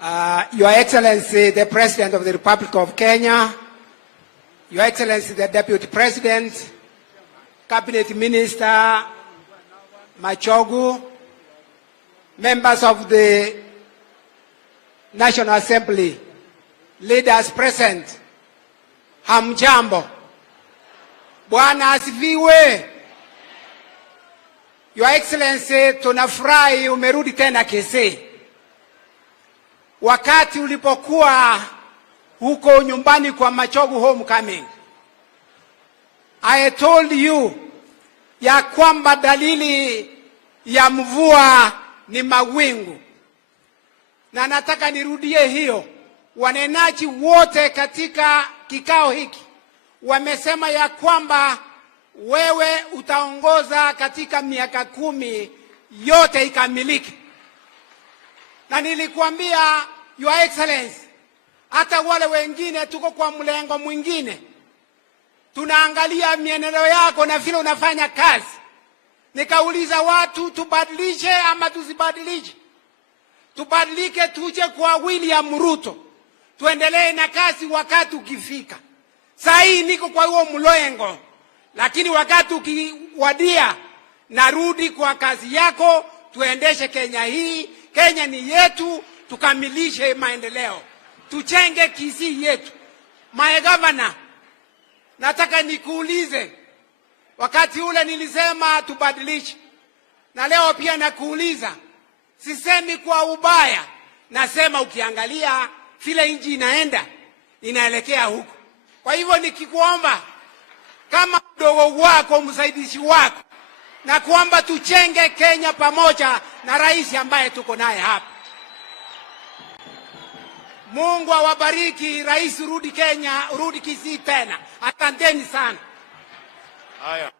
Your Excellency, the President of the Republic of Kenya, Your Excellency, the Deputy President, Cabinet Minister Machogu, members of the National Assembly, leaders present, hamjambo. Bwana asifiwe. Your Excellency, tunafurahi umerudi tena Kisii. Wakati ulipokuwa huko nyumbani kwa Machogu homecoming, I told you ya kwamba dalili ya mvua ni mawingu. Na nataka nirudie hiyo. Wanenaji wote katika kikao hiki wamesema ya kwamba wewe utaongoza katika miaka 10 yote ikamilike. Na nilikuambia Your Excellency, hata wale wengine tuko kwa mlengo mwingine, tunaangalia mienendo yako na vile unafanya kazi. Nikauliza watu, tubadilishe ama tusibadilishe? Tubadilike tuje kwa William Ruto, tuendelee na kazi wakati ukifika. Saa hii niko kwa huo mlengo, lakini wakati ukiwadia narudi kwa kazi yako, tuendeshe Kenya hii. Kenya ni yetu, tukamilishe maendeleo, tuchenge Kisii yetu. My governor, nataka nikuulize, wakati ule nilisema tubadilishe, na leo pia nakuuliza, sisemi kwa ubaya, nasema ukiangalia vile nchi inaelekea huko. Kwa hivyo nikikuomba kama mdogo wako, msaidizi wako, na kuomba tuchenge Kenya pamoja na rais ambaye tuko naye hapa. Mungu awabariki. Rais, rudi Kenya, rudi Kisii tena. Asanteni sana. Haya.